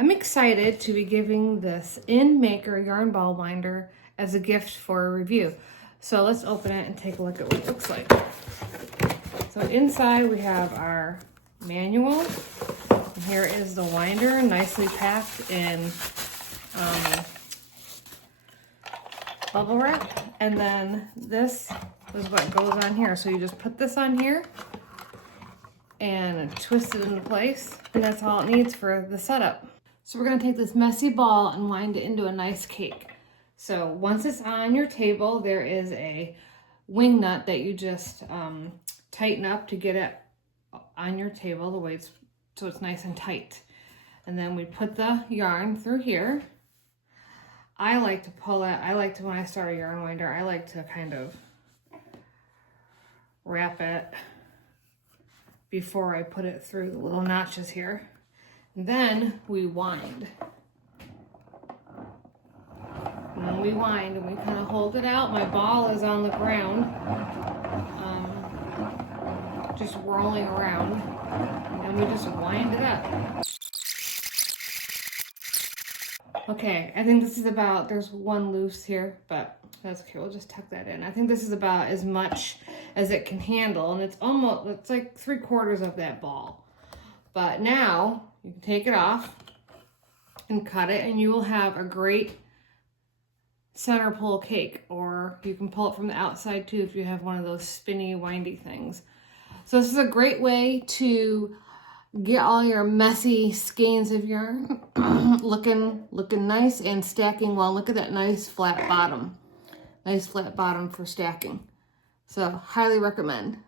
I'm excited to be giving this INMAKER Yarn Ball Winder as a gift for a review. So let's open it and take a look at what it looks like. So inside we have our manual. And here is the winder, nicely packed in bubble wrap. And then this is what goes on here. So you just put this on here and twist it into place. And that's all it needs for the setup. So we're gonna take this messy ball and wind it into a nice cake. So once it's on your table, there is a wing nut that you just tighten up to get it on your table the way it's, so it's nice and tight. And then we put the yarn through here. I like to pull it, when I start a yarn winder, I like to kind of wrap it before I put it through the little notches here. And then we wind. And then we wind and we kind of hold it out. My ball is on the ground, just rolling around. And we just wind it up. Okay, I think this is about, there's one loose here, but that's okay, we'll just tuck that in. I think this is about as much as it can handle, and it's like 3/4 of that ball. But now, you can take it off and cut it, and you will have a great center pull cake, or you can pull it from the outside too if you have one of those spinny, windy things. So this is a great way to get all your messy skeins of yarn looking nice and stacking well. Look at that nice flat bottom. Nice flat bottom for stacking. So highly recommend.